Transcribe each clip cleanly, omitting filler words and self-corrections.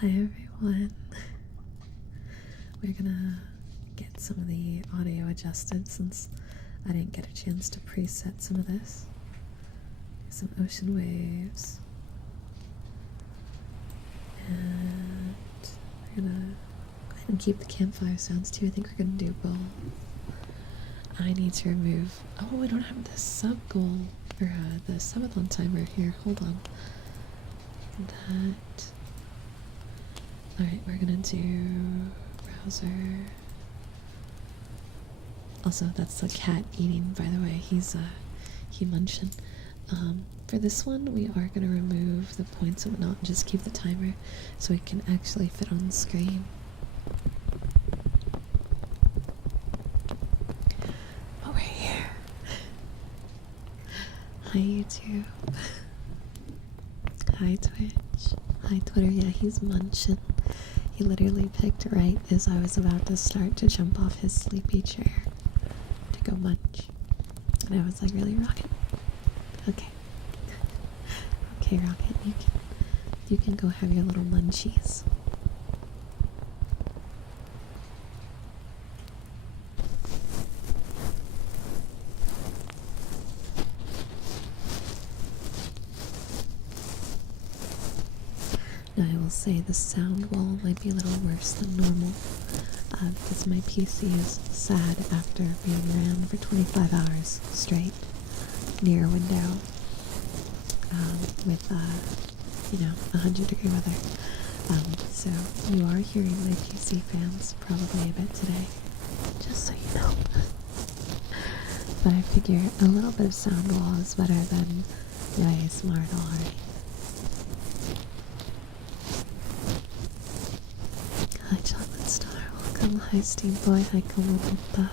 Hi everyone. We're gonna get some of the audio adjusted since I didn't get a chance to preset some of this. Some ocean waves. And we're gonna go ahead and keep the campfire sounds too. I think we're gonna do both. I need to remove, oh, I don't have the sub goal, or the subathon timer here. Hold on. That. Alright, we're gonna do browser. Also, that's the cat eating, by the way. He munching. For this one, we are gonna remove the points and whatnot and just keep the timer so it can actually fit on the screen. But we're here. Hi YouTube. Hi Twitch. Hi Twitter. Yeah, he's munching. He literally picked right as I was about to start to jump off his sleepy chair to go munch. And I was like, really, Rocket? Okay. Okay, Rocket, you can go have your little munchies. Now I will say the sound wall might be a little worse than normal because my PC is sad after being ran for 25 hours straight near a window with 100-degree weather. So you are hearing my PC fans probably a bit today, just so you know. But I figure a little bit of sound wall is better than way smart already. Hi Chocolate Star, welcome. Hi Steve Boy, hi Kamuta.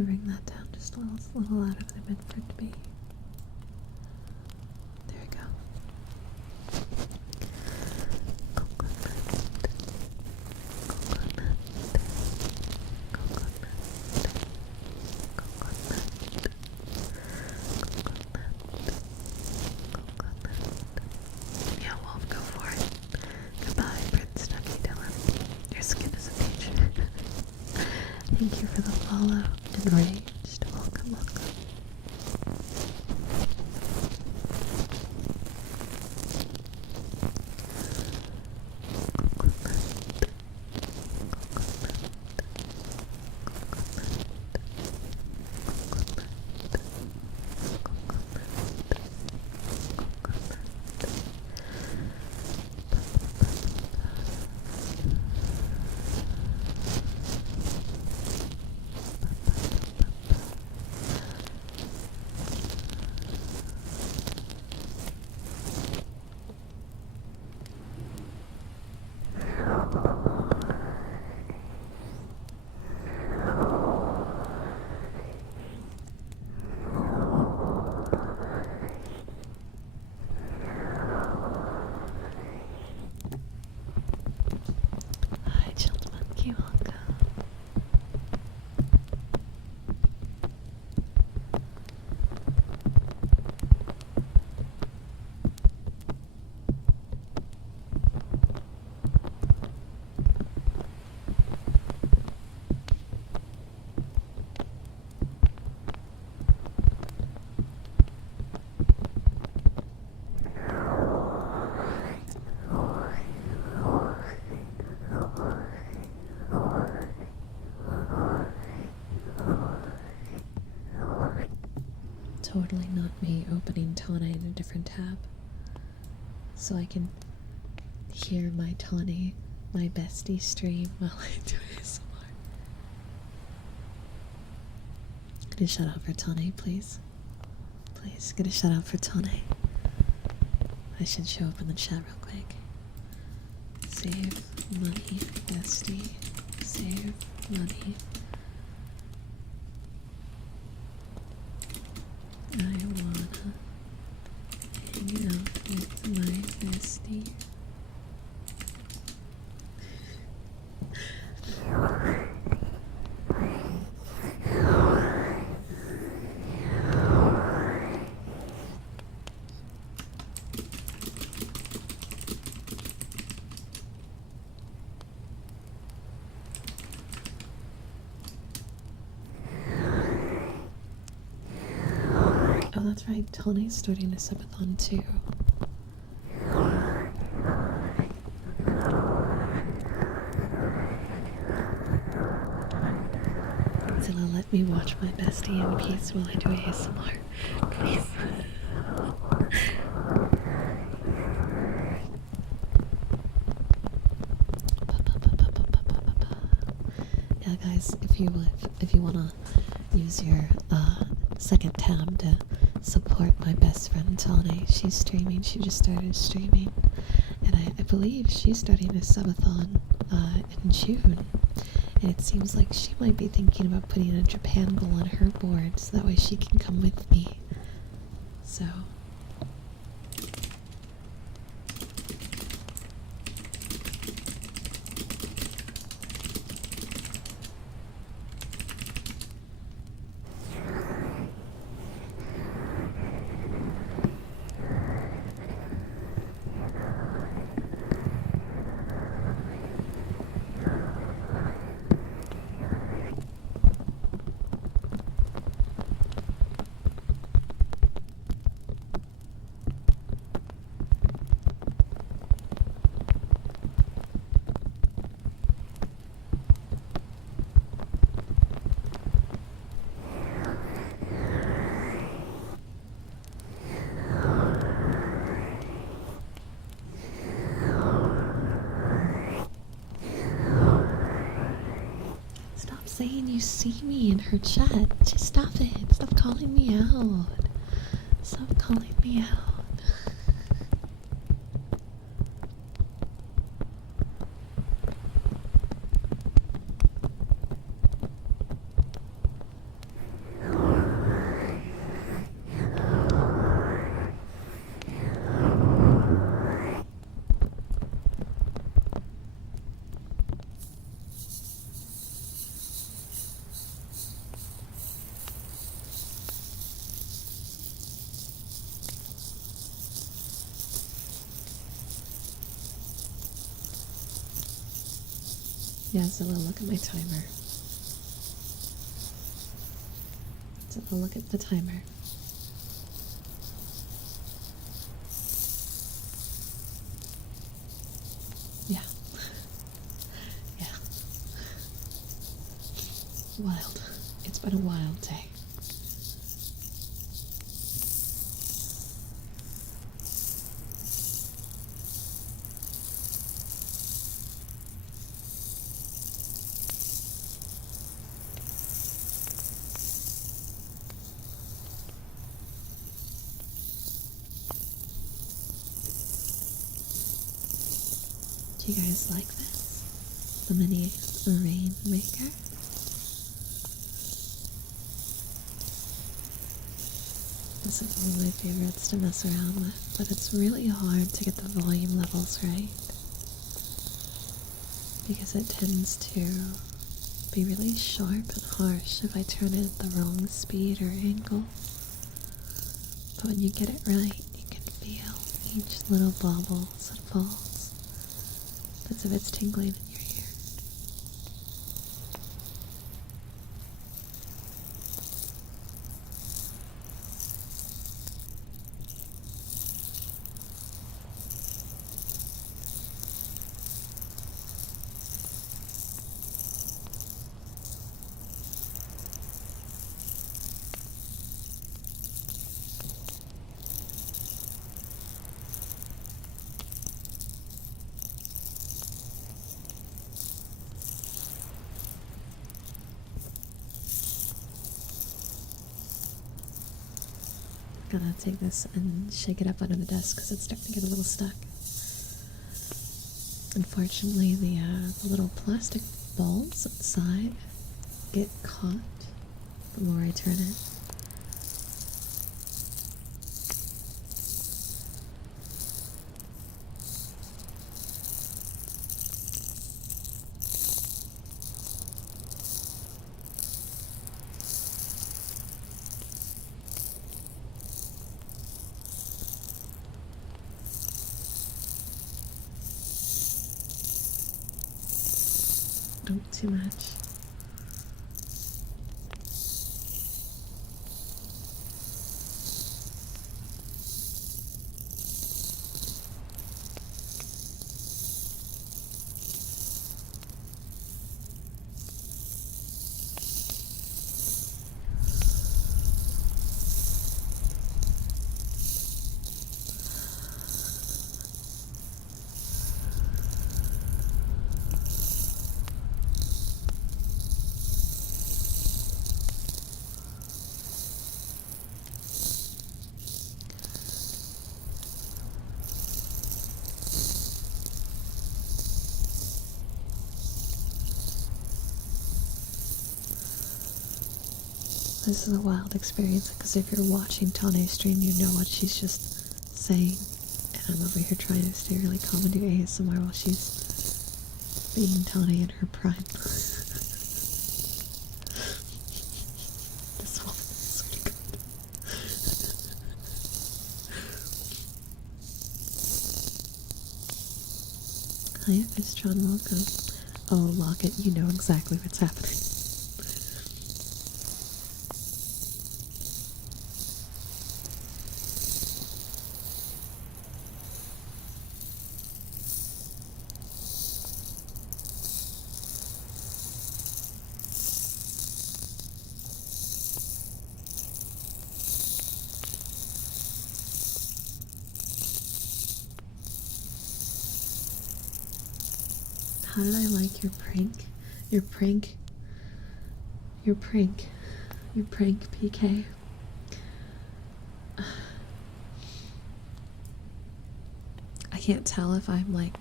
me bring that down just a little louder than I meant for it to be. There we go. Yeah, Wolf, go for it. Goodbye, Prince Ducky Dylan. Your skin is a teacher. Thank you for the follow. Enraged. Welcome, welcome. Hi, chilled monkey, welcome. Totally not me opening Tawny in a different tab, so I can hear my Tawny, my bestie, stream while I do ASMR. Could you shut up for Tawny, please? Please, could you shut up for Tawny? I should show up in the chat real quick. Save money, bestie. Save money. I wanna hang out with my bestie. Oh, that's right. Tony's starting a Subathon too. Zilla, let me watch my bestie in peace while I do ASMR, please. Yeah, guys, if you wanna use your second tab to support my best friend Tony, she's streaming. She just started streaming, and I believe she's starting a subathon in June. And it seems like she might be thinking about putting a Japan goal on her board, so that way she can come with me. So. Saying you see me in her chat. Just stop it. Stop calling me out. Stop calling me out. Yeah, so we'll look at my timer. So we'll look at the timer. Yeah. Yeah. Wild. It's been a wild day. Do you guys like this? The mini rain maker? This is one of my favorites to mess around with, but it's really hard to get the volume levels right because it tends to be really sharp and harsh if I turn it at the wrong speed or angle. But when you get it right, you can feel each little bubble as it falls, as if it's tingling in your ear. Gonna take this and shake it up under the desk because it's starting to get a little stuck. Unfortunately, the little plastic balls outside get caught the more I turn it. Don't too much. This is a wild experience because if you're watching Tane stream, you know what she's just saying. And I'm over here trying to stay really calm and do ASMR while she's being Tane in her prime. This woman is really good. Hi, Fistron, welcome. Oh, Locket, you know exactly what's happening. How did I like your prank? Your prank? Your prank? Your prank, PK? I can't tell if I'm like,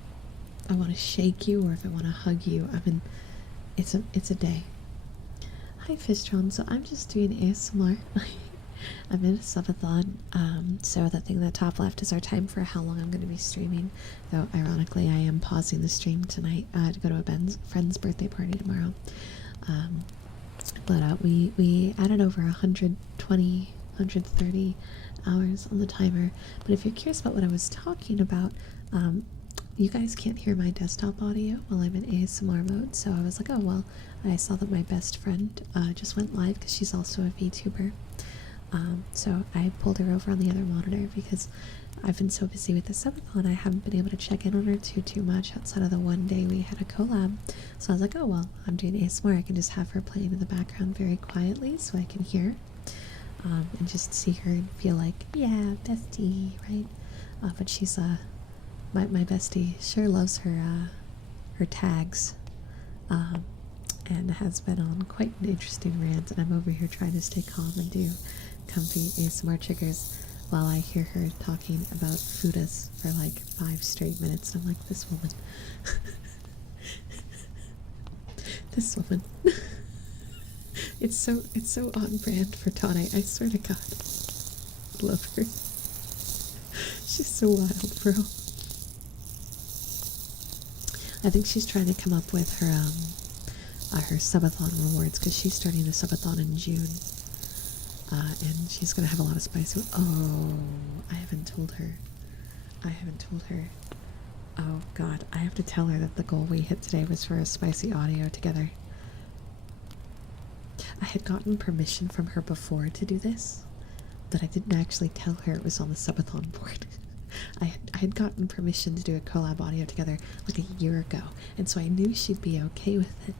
I want to shake you or if I want to hug you. I mean, it's a day. Hi, Fishtron. So I'm just doing ASMR. I'm in a Subathon, so that thing in the top left is our time for how long I'm going to be streaming. Though, ironically, I am pausing the stream tonight to go to a friend's birthday party tomorrow. But we added over 120, 130 hours on the timer. But if you're curious about what I was talking about, you guys can't hear my desktop audio while I'm in ASMR mode, so I was like, oh well, I saw that my best friend just went live because she's also a VTuber. So I pulled her over on the other monitor because I've been so busy with the subathon, I haven't been able to check in on her too much outside of the one day we had a collab. So I was like, oh well, I'm doing ASMR, I can just have her playing in the background very quietly so I can hear, and just see her and feel like, yeah, bestie, right? But she's my bestie sure loves her tags, and has been on quite an interesting rant, and I'm over here trying to stay calm and do comfy ASMR triggers while I hear her talking about Fudas for like 5 straight minutes. And I'm like, this woman. This woman. It's so on brand for Tane, I swear to God. Love her. She's so wild, bro. I think she's trying to come up with her subathon rewards because she's starting a subathon in June. And she's gonna have a lot of spicy. Oh, I haven't told her. Oh God, I have to tell her that the goal we hit today was for a spicy audio together. I had gotten permission from her before to do this, but I didn't actually tell her it was on the subathon board. I had gotten permission to do a collab audio together like a year ago, and so I knew she'd be okay with it.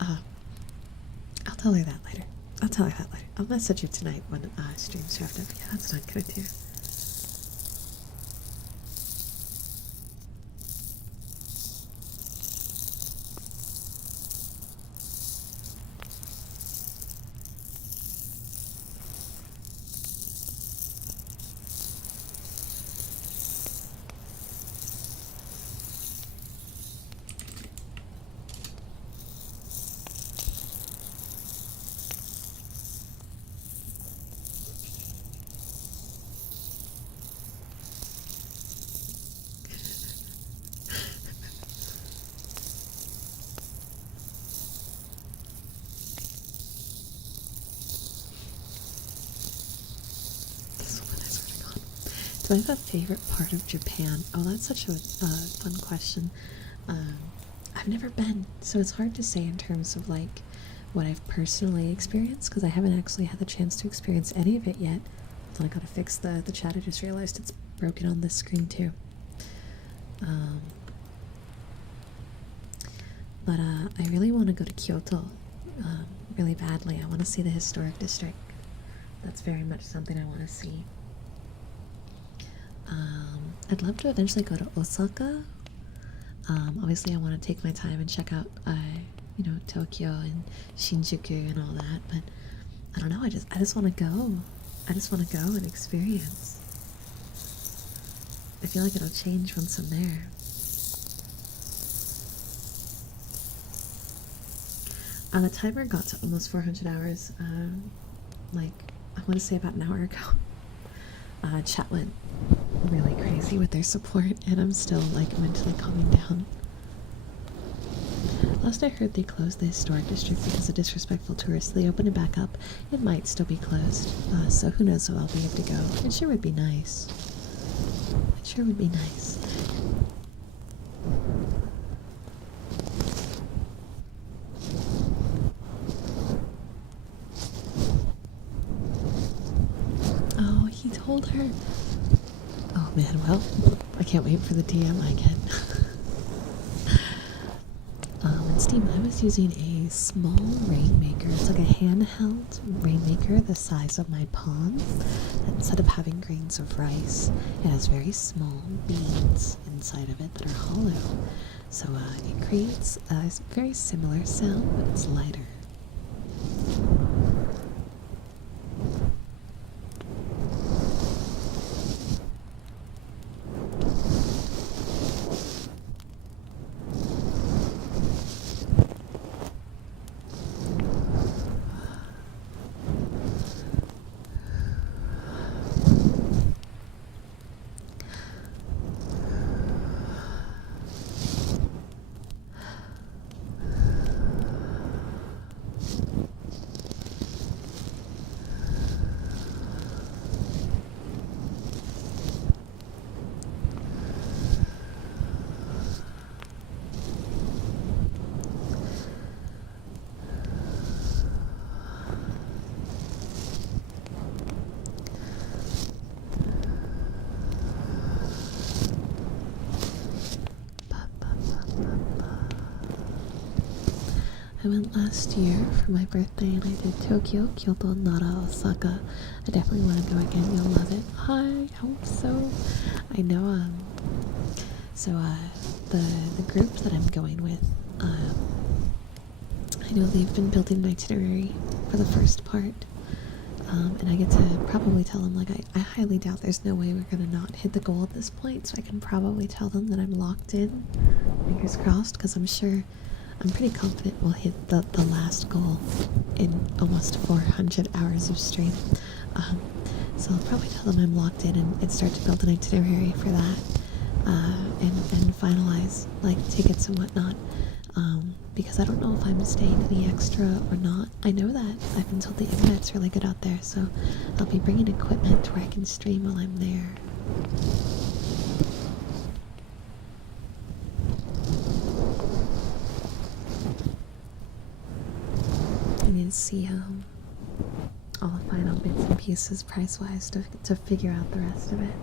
I'll tell her that later. I'll message her tonight when stream's wrapped up. Yeah, that's not good too. Do I have a favorite part of Japan? Oh, that's such a fun question. I've never been, so it's hard to say in terms of like what I've personally experienced because I haven't actually had the chance to experience any of it yet. Then I gotta fix the chat. I just realized it's broken on this screen too. But I really want to go to Kyoto really badly. I want to see the historic district. That's very much something I want to see. I'd love to eventually go to Osaka. Obviously, I want to take my time and check out, Tokyo and Shinjuku and all that. But I don't know. I just want to go. I just want to go and experience. I feel like it'll change once I'm there. The timer got to almost 400 hours. Like I want to say about an hour ago. Chat went really crazy with their support, and I'm still like mentally calming down. Last I heard, they closed the historic district because of disrespectful tourists. They opened it back up. It might still be closed, so who knows if I'll be able to go. It sure would be nice. It sure would be nice. Oh, he told her. Oh man, well, I can't wait for the DM I get. In Steam, I was using a small rainmaker. It's like a handheld rainmaker the size of my palm. Instead of having grains of rice, it has very small beads inside of it that are hollow. So it creates a very similar sound, but it's lighter. I went last year for my birthday and I did Tokyo, Kyoto, Nara, Osaka. I definitely want to go again. You'll love it. I hope so. I know, the group that I'm going with, I know they've been building an itinerary for the first part. And I get to probably tell them, like, I highly doubt there's no way we're gonna not hit the goal at this point, so I can probably tell them that I'm locked in. Fingers crossed, because I'm pretty confident we'll hit the last goal in almost 400 hours of stream. So I'll probably tell them I'm locked in and start to build an itinerary for that, and finalize, like, tickets and whatnot. Because I don't know if I'm staying any extra or not. I know that I've been told the internet's really good out there, so I'll be bringing equipment where I can stream while I'm there. I need to see all the final bits and pieces price-wise to figure out the rest of it.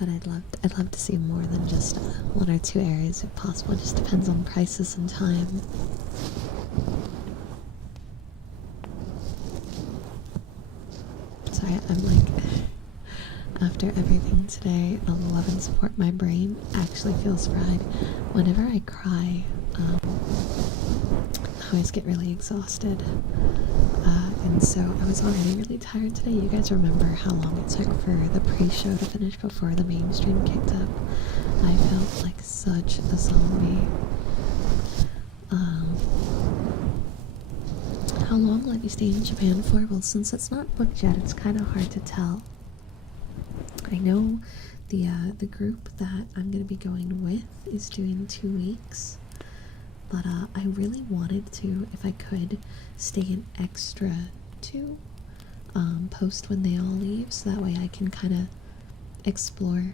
But I'd love to see more than just one or two areas if possible. It just depends on prices and time. Sorry, I'm like, after everything today, all the love and support, my brain actually feels fried. Whenever I cry, I always get really exhausted. And so I was already really tired today. You guys remember how long it took for the pre-show to finish before the main stream kicked up? I felt like such a zombie. How long will I be staying in Japan for? Well, since it's not booked yet, it's kind of hard to tell. I know the group that I'm going to be going with is doing 2 weeks. But I really wanted to, if I could, stay an extra 2 post when they all leave, so that way I can kind of explore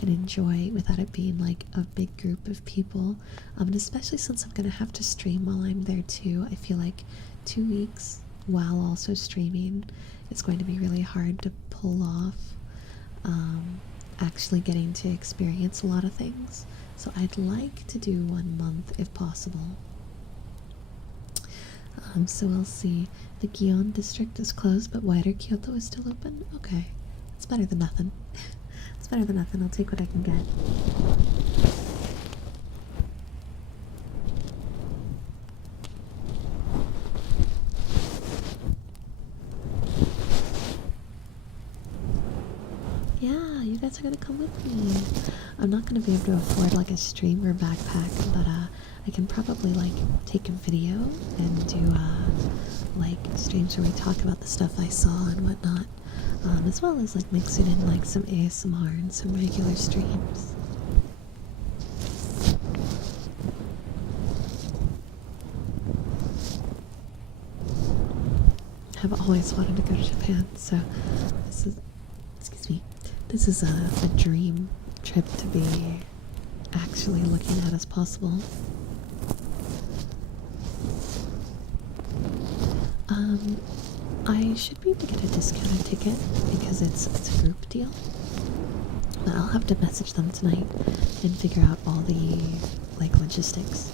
and enjoy without it being like a big group of people. And especially since I'm going to have to stream while I'm there too, I feel like 2 weeks while also streaming is going to be really hard to pull off. Actually getting to experience a lot of things. So I'd like to do 1 month if possible. So we'll see. The Gion district is closed, but wider Kyoto is still open? Okay. It's better than nothing. It's better than nothing. I'll take what I can get. Yeah, you guys are gonna come with me. I'm not gonna be able to afford like a streamer backpack, but I can probably like take a video and do like streams where we talk about the stuff I saw and whatnot, as well as like mixing in like some ASMR and some regular streams. I've always wanted to go to Japan, so this is, excuse me, this is a dream trip to be actually looking at as possible. I should be able to get a discounted ticket because it's a group deal, but I'll have to message them tonight and figure out all the like logistics.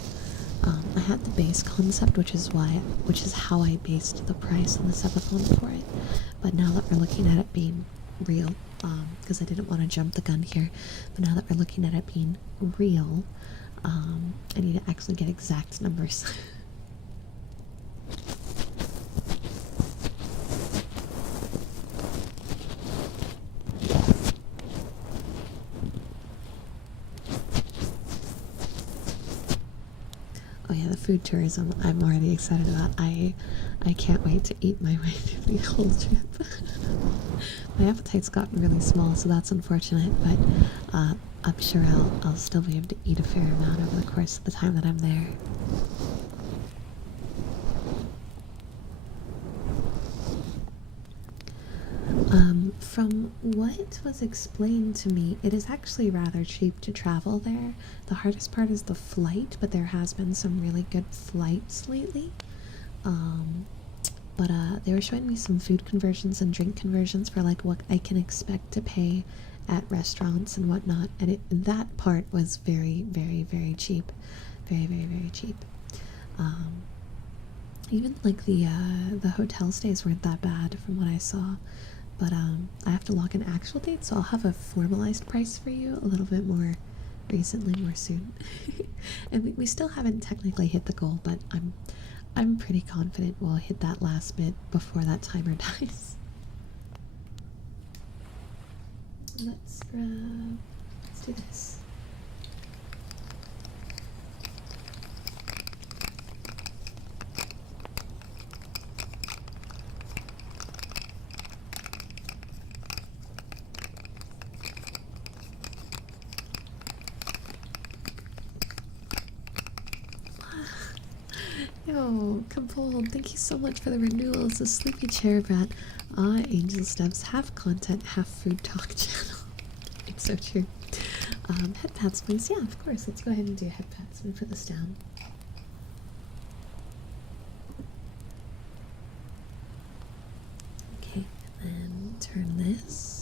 I had the base concept, which is how I based the price on the Subathon for it. But now that we're looking at it being real, because I didn't want to jump the gun here, but now that we're looking at it being real, I need to actually get exact numbers. Oh yeah, the food tourism I'm already excited about. I can't wait to eat my way through the whole trip. My appetite's gotten really small, so that's unfortunate, but I'm sure I'll still be able to eat a fair amount over the course of the time that I'm there. From what was explained to me, it is actually rather cheap to travel there. The hardest part is the flight, but there has been some really good flights lately. Um, but they were showing me some food conversions and drink conversions for like what I can expect to pay at restaurants and whatnot, and that part was very, very, very cheap, very, very, very cheap. Um, Even like the hotel stays weren't that bad from what I saw, but I have to lock an actual date, so I'll have a formalized price for you a little bit more recently, more soon. And we still haven't technically hit the goal, but I'm pretty confident we'll hit that last bit before that timer dies. Let's do this. Yo, Kabold, thank you so much for the renewals. The Sleepy Chair Brat. Angel Steps, half content, half food talk channel. It's so true. Head pats, please. Yeah, of course. Let's go ahead and do head pats. Let me put this down. Okay, and then turn this.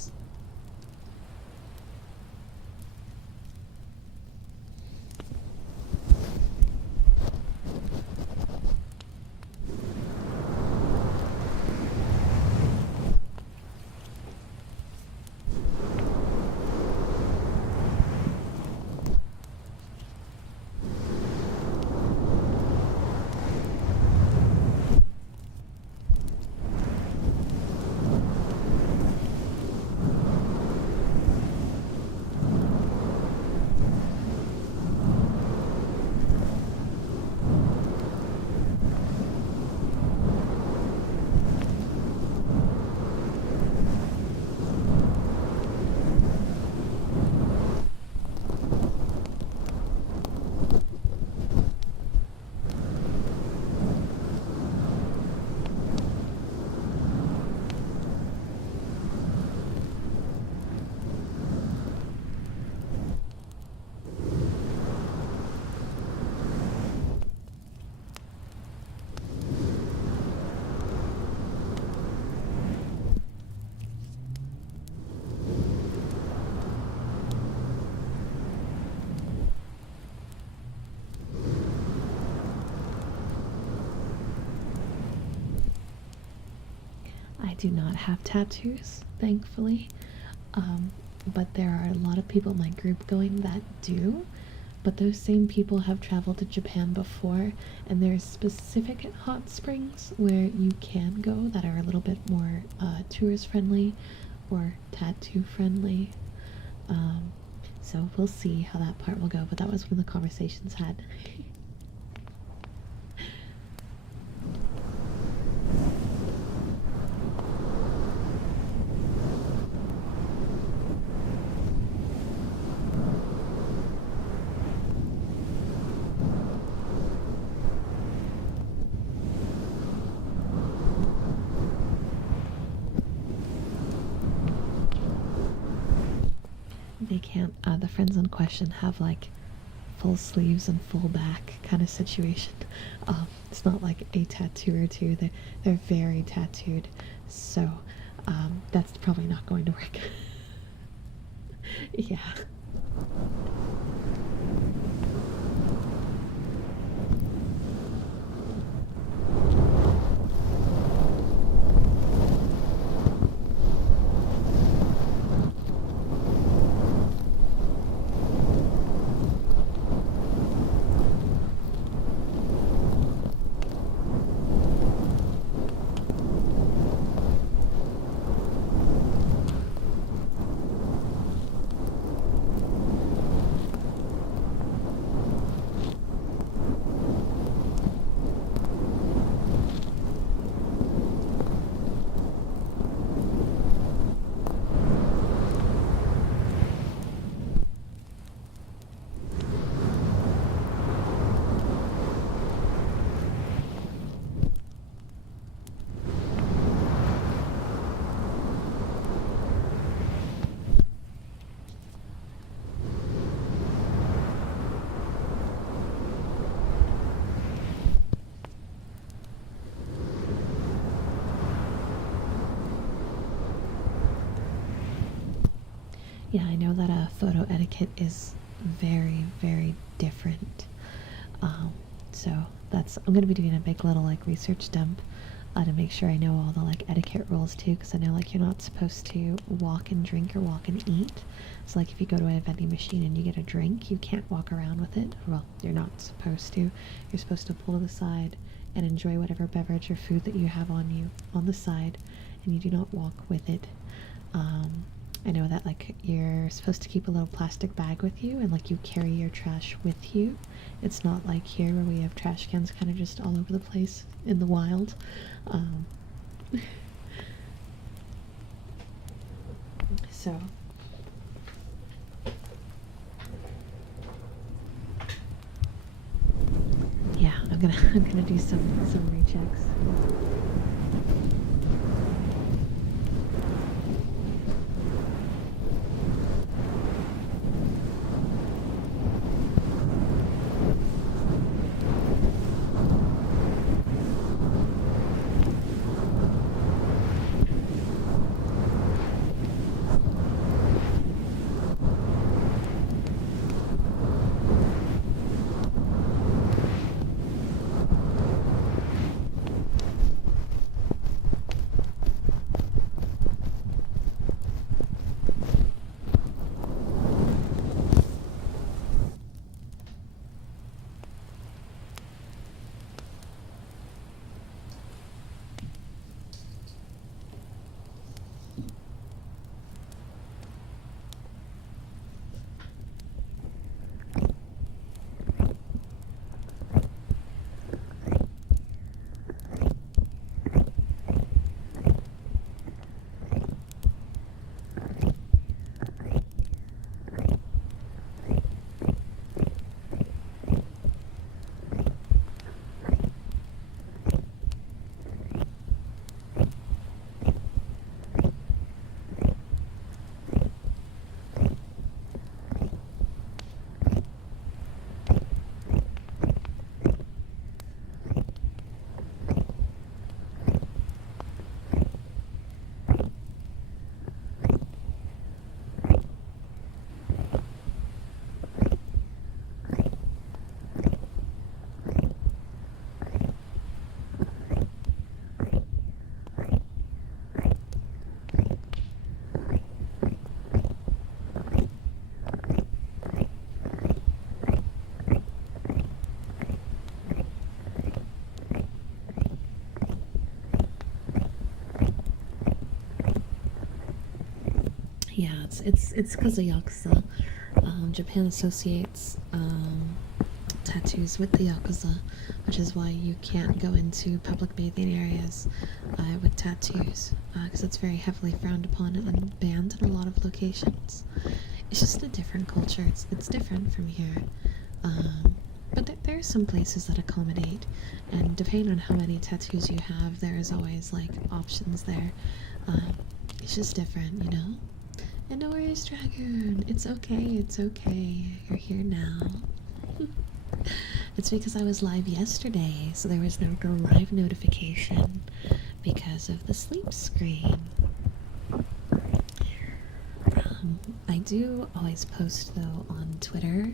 I do not have tattoos, thankfully, but there are a lot of people in my group going that do. But those same people have traveled to Japan before, and there's specific hot springs where you can go that are a little bit more tourist friendly or tattoo friendly. So we'll see how that part will go, but that was one of the conversations had. They can't, the friends in question have like full sleeves and full back kind of situation. It's not like a tattoo or two. They're very tattooed, so that's probably not going to work. Yeah. Yeah, I know that photo etiquette is very, very different. Um, so I'm gonna be doing a big little like research dump to make sure I know all the like etiquette rules too, because I know like you're not supposed to walk and drink or walk and eat. So like if you go to a vending machine and you get a drink, you can't walk around with it. Well, you're not supposed to. You're supposed to pull to the side and enjoy whatever beverage or food that you have on you on the side, and you do not walk with it. Um, I know that like you're supposed to keep a little plastic bag with you, and like you carry your trash with you. It's not like here where we have trash cans kind of just all over the place in the wild. Um, so yeah, I'm gonna do some rechecks. Yeah, it's because of Yakuza. Japan associates tattoos with the Yakuza, which is why you can't go into public bathing areas with tattoos, because it's very heavily frowned upon and banned in a lot of locations. It's just a different culture. It's different from here. But there are some places that accommodate, and depending on how many tattoos you have, there is always like options there. It's just different, you know? And no worries, Dragoon. It's okay, it's okay. You're here now. It's because I was live yesterday, so there was no go live notification because of the sleep screen. I do always post though on Twitter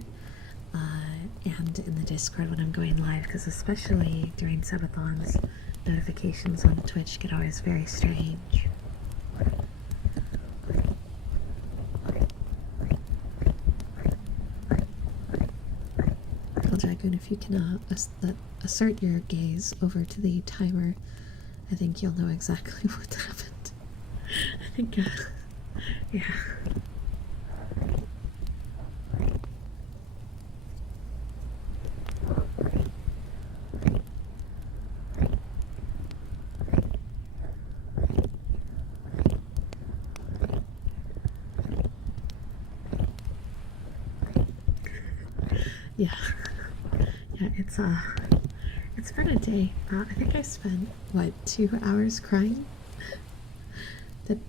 and in the Discord when I'm going live, because especially during subathons, notifications on Twitch get always very strange. Dragoon, if you can assert your gaze over to the timer, I think you'll know exactly what happened. I think, yeah. Yeah. Yeah, it's been a day. I think I spent what, 2 hours crying? Did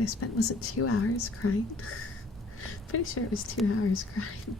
I spend, was it 2 hours crying? Pretty sure it was 2 hours crying.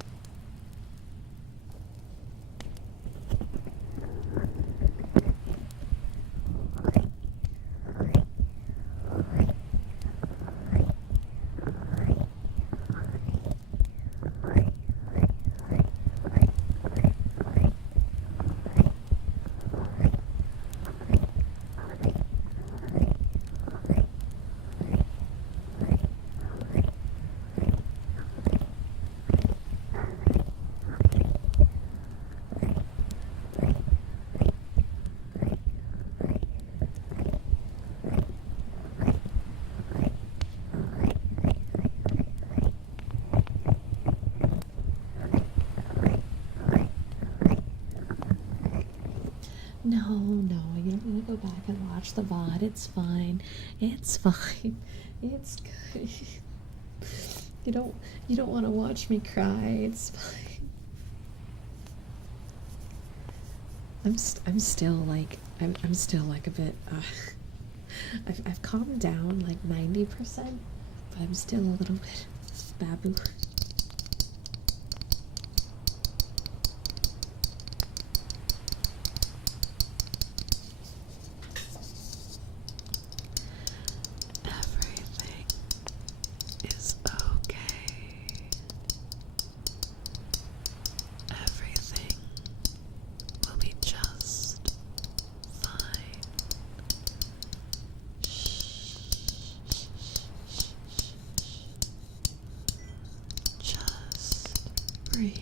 go back and watch the VOD. It's fine. It's fine. It's good. You don't want to watch me cry. It's fine. I'm still like a bit I've calmed down like 90%, but I'm still a little bit babu. Everything is okay. Everything will be just fine. Just breathe.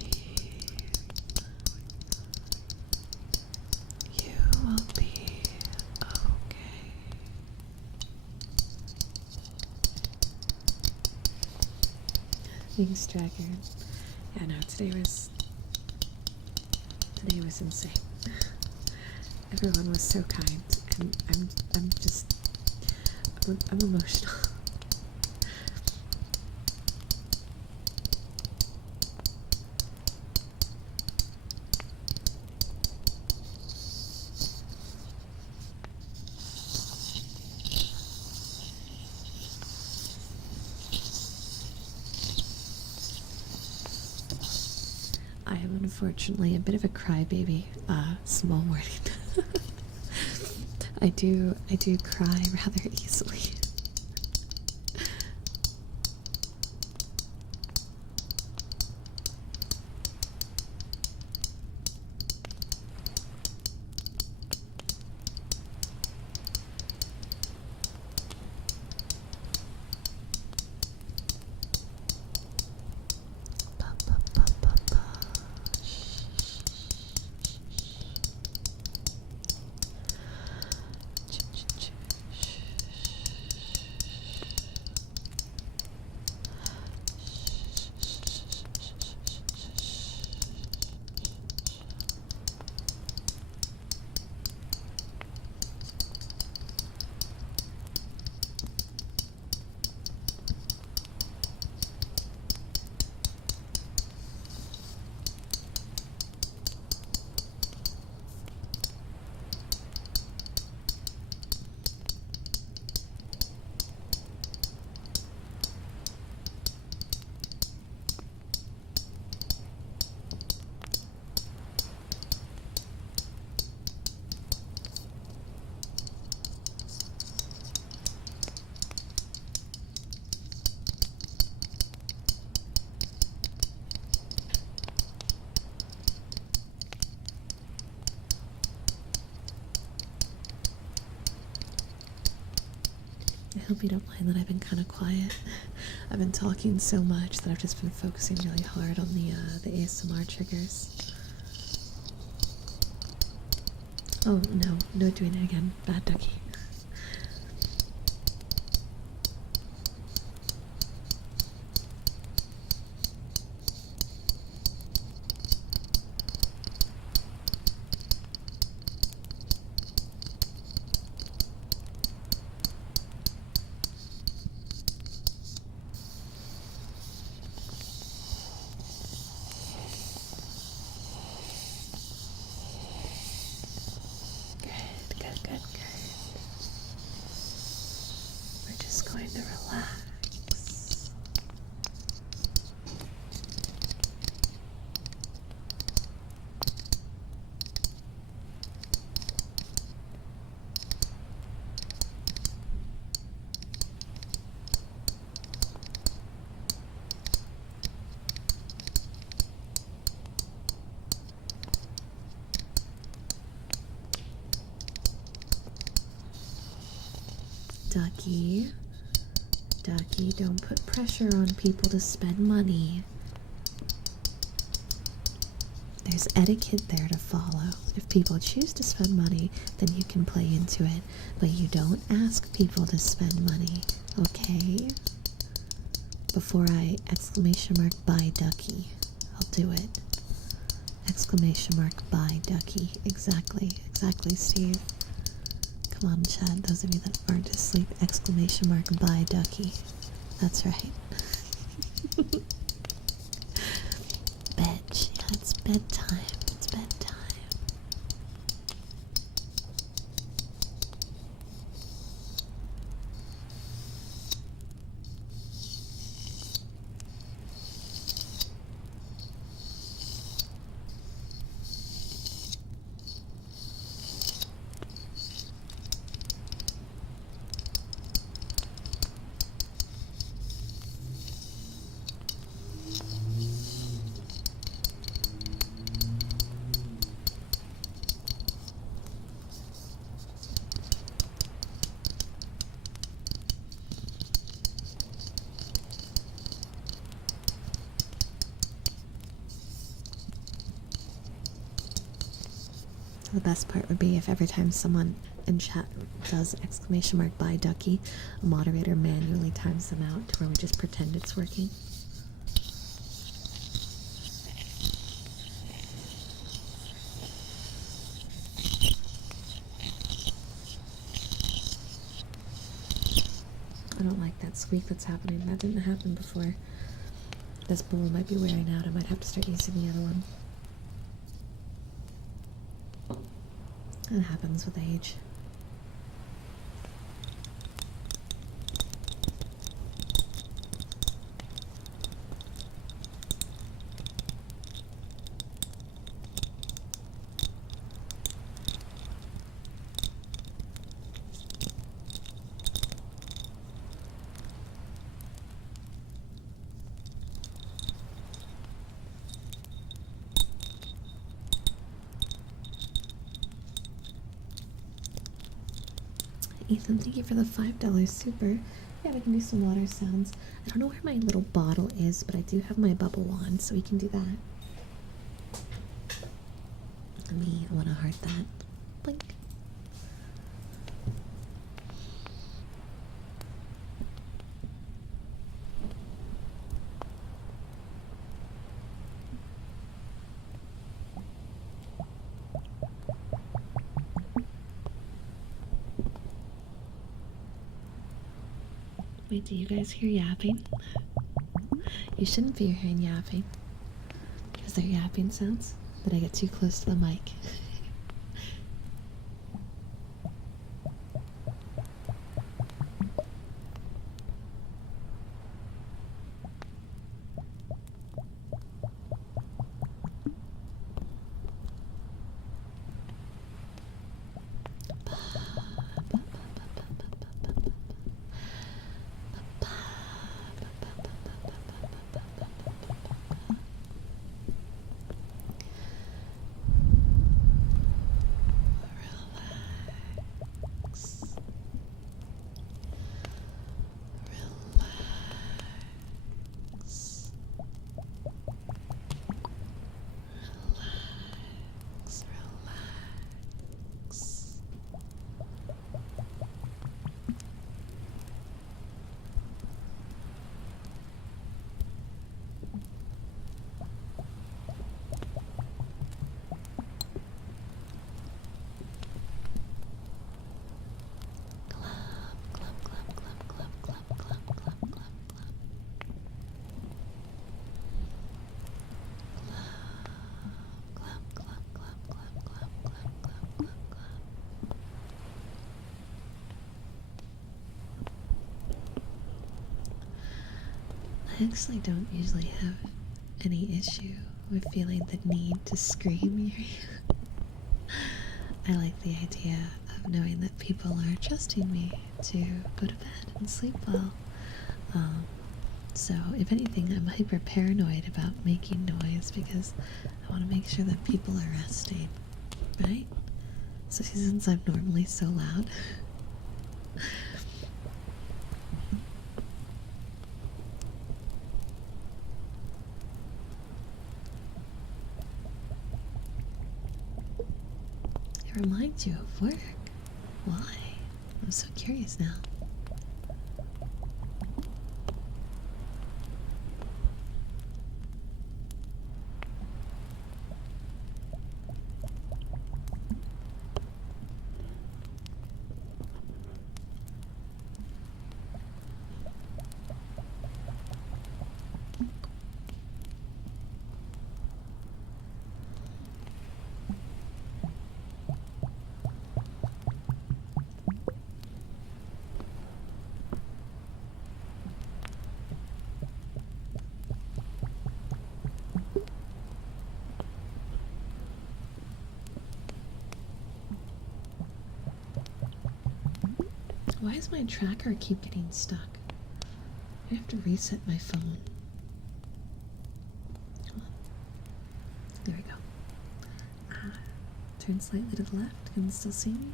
You will be okay. Thanks, Dragon. Yeah, no, today was insane. Everyone was so kind, and I'm emotional. I am unfortunately a bit of a crybaby. Small warning. I do cry rather easily. I hope you don't mind that I've been kind of quiet. I've been talking so much that I've just been focusing really hard on the ASMR triggers. Oh no doing it again. Bad ducky. Good. We're just going to relax. Ducky, don't put pressure on people to spend money. There's etiquette there to follow. If people choose to spend money, then you can play into it, but you don't ask people to spend money, okay? Before I !buy Ducky, I'll do it. !buy Ducky. Exactly, Steve. Come on, Chad, those of you that aren't asleep, exclamation mark, bye, ducky. That's right. Bed, yeah, it's bedtime. It's bedtime. The best part would be if every time someone in chat does exclamation mark bye ducky, a moderator manually times them out to where we just pretend it's working. I don't like that squeak that's happening. That didn't happen before. This bowl might be wearing out. I might have to start using the other one. It happens with age. Ethan, thank you for the $5 super. Yeah, we can do some water sounds. I don't know where my little bottle is, but I do have my bubble wand, so we can do that. I want to heart that. Blink. Wait, do you guys hear yapping? You shouldn't be hearing yapping, because they're yapping sounds, but I get too close to the mic. I actually don't usually have any issue with feeling the need to scream near you. I like the idea of knowing that people are trusting me to go to bed and sleep well. So if anything, I'm hyper paranoid about making noise because I want to make sure that people are resting, right? So since I'm normally so loud. It reminds you of work. Why? I'm so curious now. Why does my tracker keep getting stuck? I have to reset my phone. Come on. There we go. Turn slightly to the left. Can you still see me?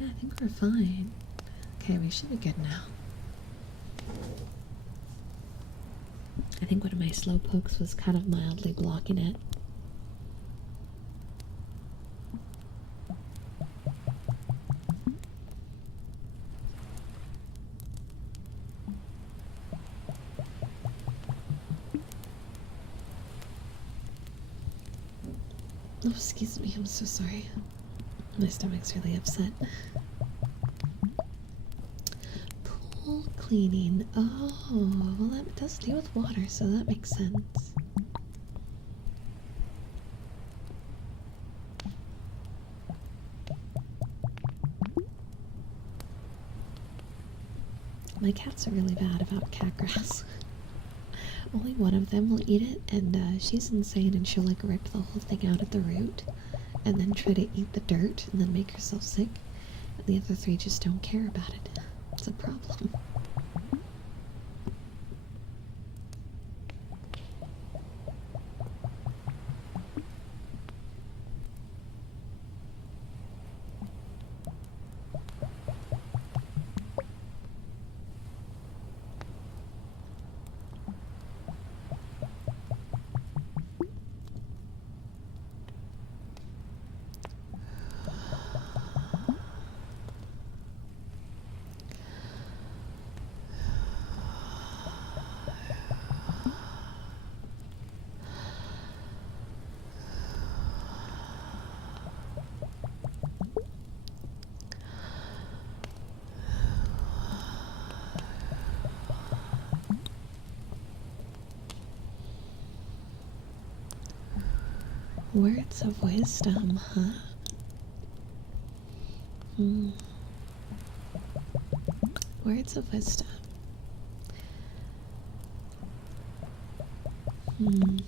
Yeah, I think we're fine. Okay, we should be good now. I think one of my slow pokes was kind of mildly blocking it. Oh, excuse me, I'm so sorry. My stomach's really upset. Pool cleaning. Oh, well that does deal with water, so that makes sense. My cats are really bad about cat grass. Only one of them will eat it, and she's insane, and she'll like rip the whole thing out at the root, and then try to eat the dirt, and then make herself sick. And the other three just don't care about it. It's a problem. Words of wisdom, huh? Words of wisdom. I'm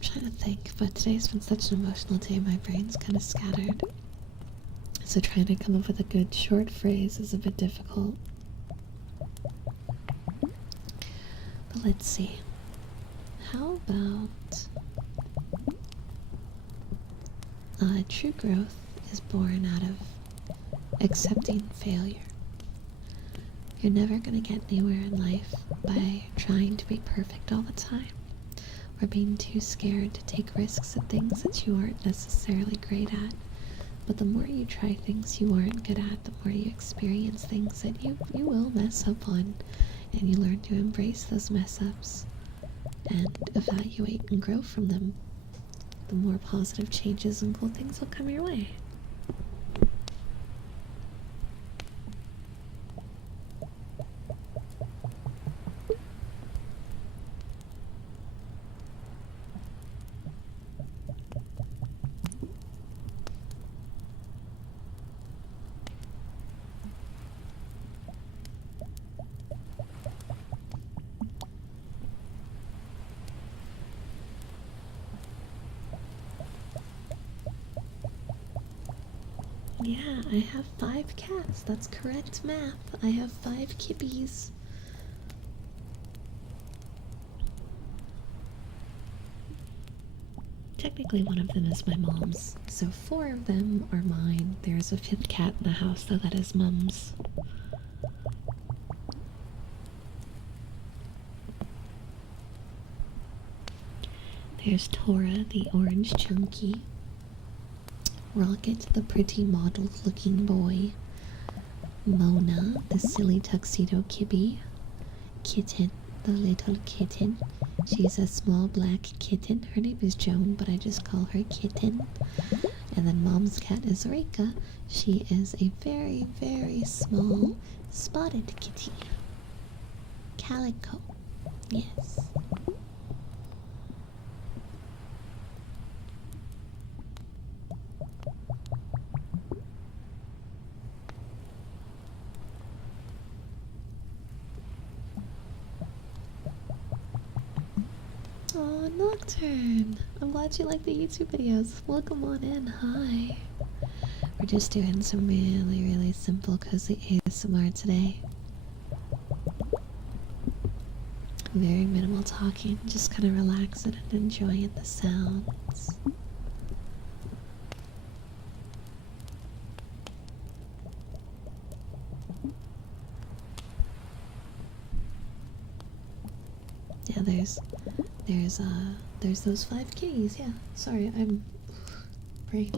trying to think, but today's been such an emotional day, my brain's kind of scattered. So trying to come up with a good short phrase is a bit difficult. But let's see. How about true growth is born out of accepting failure. You're never going to get anywhere in life by trying to be perfect all the time, or being too scared to take risks at things that you aren't necessarily great at. But the more you try things you aren't good at, the more you experience things that you will mess up on, and you learn to embrace those mess ups and evaluate and grow from them. The more positive changes and cool things will come your way. Yeah, I have 5 cats. That's correct math. I have 5 kibbies. Technically, one of them is my mom's, so 4 of them are mine. There's a 5th cat in the house, though, that is mom's. There's Tora, the orange chunky. Rocket, the pretty mottled-looking boy. Mona, the silly tuxedo kibby. Kitten, the little kitten. She's a small black kitten. Her name is Joan, but I just call her Kitten. And then Mom's cat is Rika. She is a very, very small spotted kitty. Calico. Yes. Oh, Nocturne! I'm glad you like the YouTube videos. Welcome on in. Hi. We're just doing some really, really simple, cozy ASMR today. Very minimal talking, just kind of relaxing and enjoying the sounds. Yeah, there's those 5 keys. Yeah, sorry, I'm brain.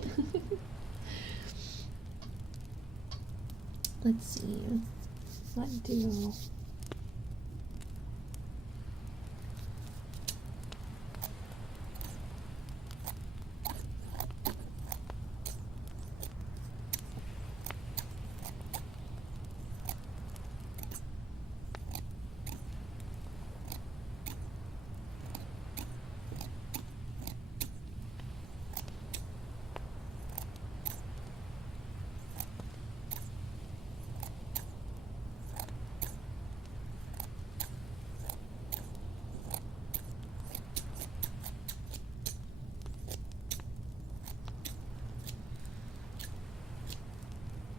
Let's see. What do?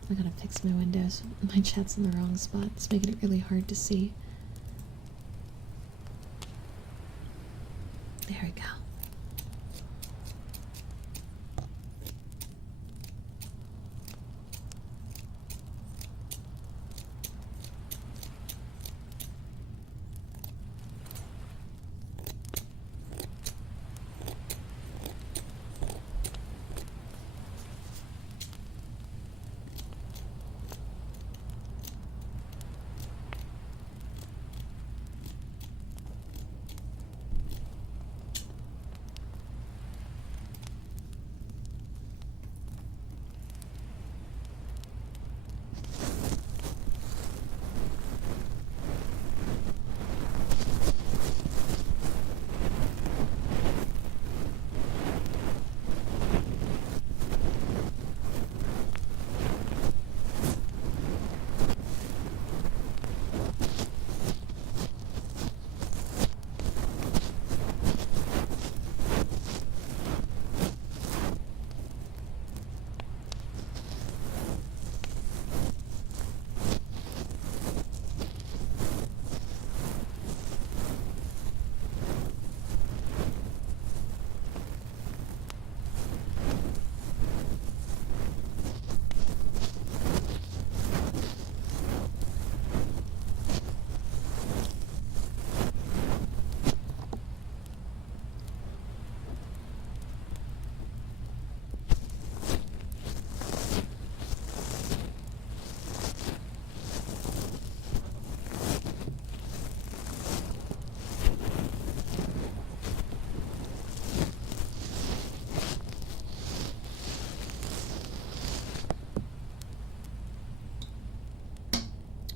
I gotta fix my windows. My chat's in the wrong spot. It's making it really hard to see. There we go.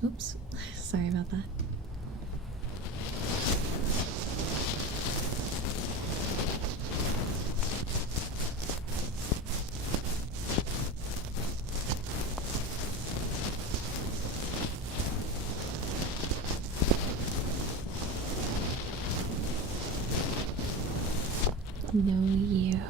Oops, sorry about that. No, you.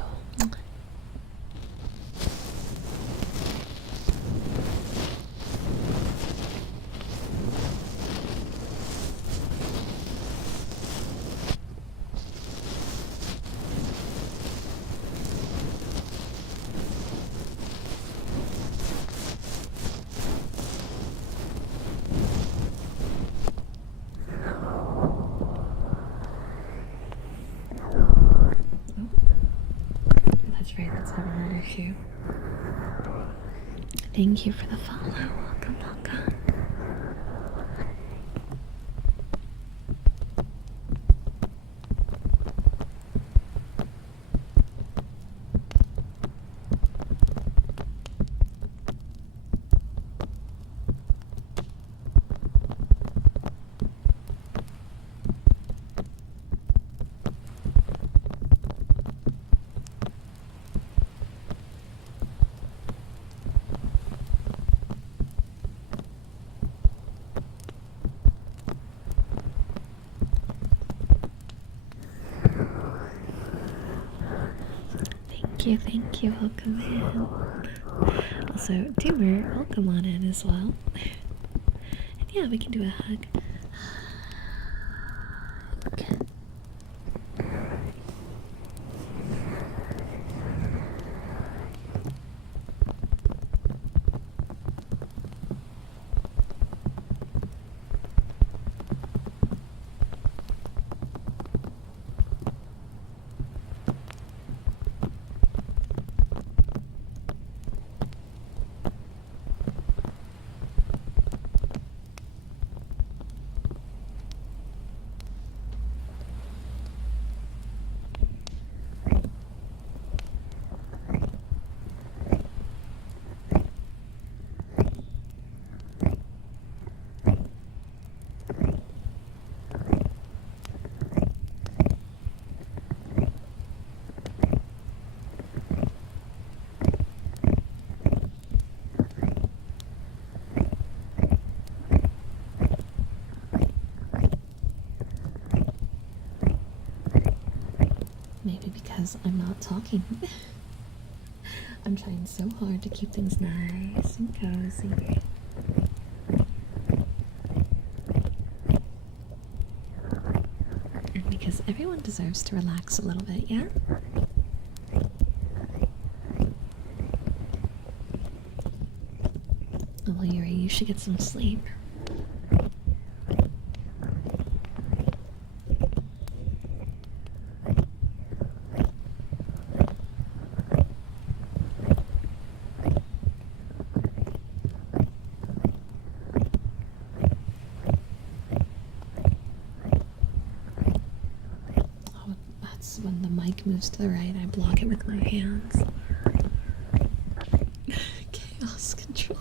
That's right, let's have a murder shoot. Thank you for the follow. Welcome, welcome. Thank you, welcome in. Also, Tumor, welcome on in as well. And yeah, we can do a hug. Okay. Maybe because I'm not talking. I'm trying so hard to keep things nice and cozy. And because everyone deserves to relax a little bit, yeah? Well, Yuri, you should get some sleep. Oh, that's when the mic moves to the right. I block it with my hands. Chaos control.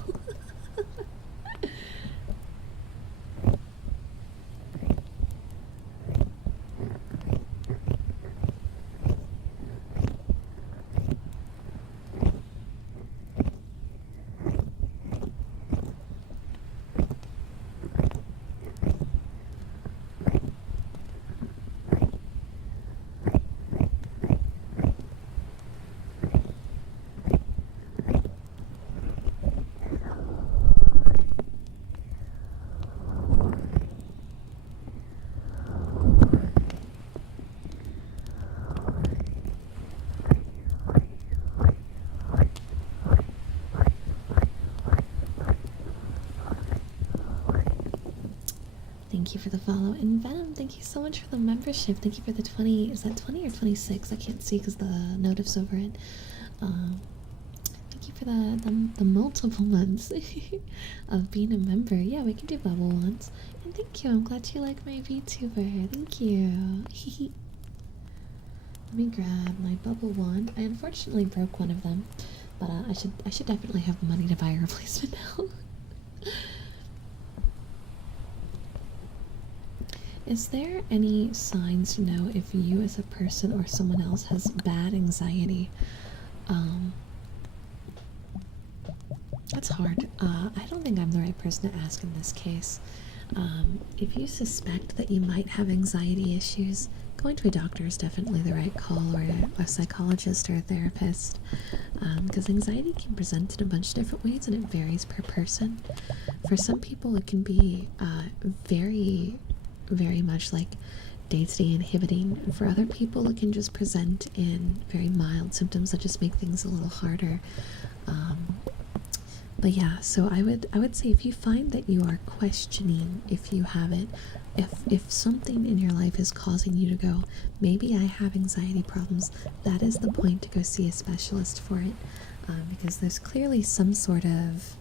Thank you for the follow. And Venom, thank you so much for the membership. Thank you for the 20. Is that 20 or 26? I can't see because the notif's over it. Thank you for the multiple months of being a member. Yeah, we can do bubble ones. And thank you. I'm glad you like my VTuber. Thank you. Let me grab my bubble wand. I unfortunately broke one of them, but I should definitely have the money to buy a replacement now. Is there any signs to know if you as a person or someone else has bad anxiety? That's hard. I don't think I'm the right person to ask in this case. If you suspect that you might have anxiety issues, going to a doctor is definitely the right call, or a psychologist or a therapist, because anxiety can present in a bunch of different ways and it varies per person. For some people it can be very much like day-to-day inhibiting. For other people it can just present in very mild symptoms that just make things a little harder. But yeah, so I would say if you find that you are questioning if you have it, if something in your life is causing you to go, maybe I have anxiety problems, that is the point to go see a specialist for it, because there's clearly some sort of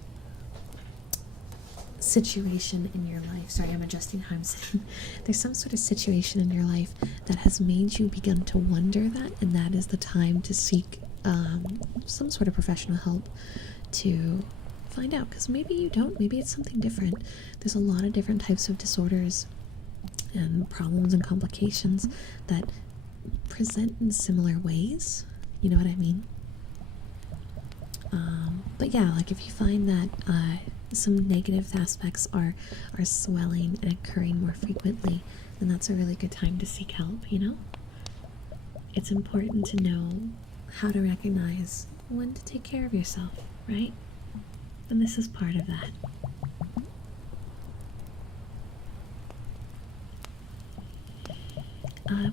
situation in your life. Sorry, I'm adjusting how I'm sitting. There's some sort of situation in your life that has made you begin to wonder that, and that is the time to seek some sort of professional help to find out, because maybe you don't, maybe it's something different. There's a lot of different types of disorders and problems and complications that present in similar ways, you know what I mean? But yeah, like if you find that some negative aspects are swelling and occurring more frequently, then that's a really good time to seek help, you know? It's important to know how to recognize when to take care of yourself. right? And this is part of that.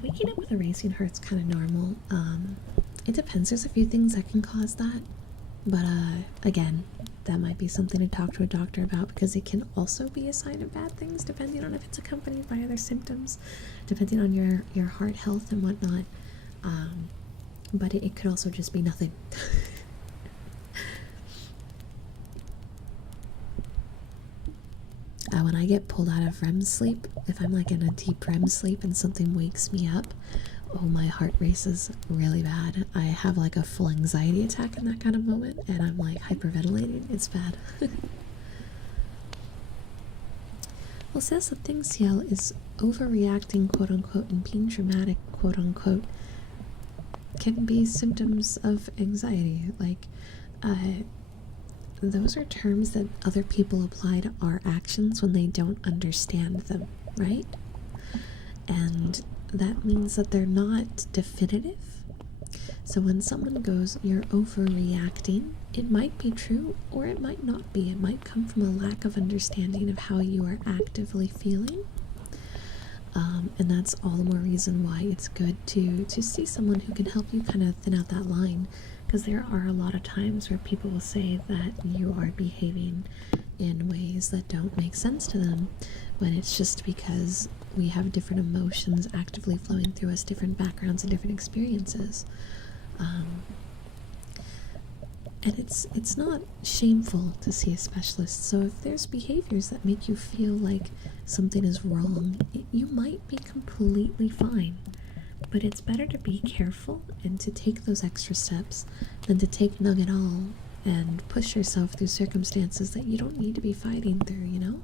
Waking up with a racing heart's kind of normal. It depends. There's a few things that can cause that. But again, that might be something to talk to a doctor about, because it can also be a sign of bad things depending on if it's accompanied by other symptoms, depending on your heart health and whatnot. But it could also just be nothing. When I get pulled out of REM sleep, if I'm like in a deep REM sleep and something wakes me up, oh, my heart races really bad. I have like a full anxiety attack in that kind of moment, and I'm like hyperventilating. It's bad. Well, says the thing, Ciel, is overreacting, quote unquote, and being dramatic, quote unquote, can be symptoms of anxiety. Like, those are terms that other people apply to our actions when they don't understand them, right? And that means that they're not definitive. So when someone goes, "You're overreacting," it might be true or it might not be. It might come from a lack of understanding of how you are actively feeling. And that's all the more reason why it's good to see someone who can help you kind of thin out that line, because there are a lot of times where people will say that you are behaving in ways that don't make sense to them, when it's just because we have different emotions actively flowing through us, different backgrounds and different experiences. And it's not shameful to see a specialist. So if there's behaviors that make you feel like something is wrong, you might be completely fine. But it's better to be careful and to take those extra steps than to take none at all and push yourself through circumstances that you don't need to be fighting through, you know?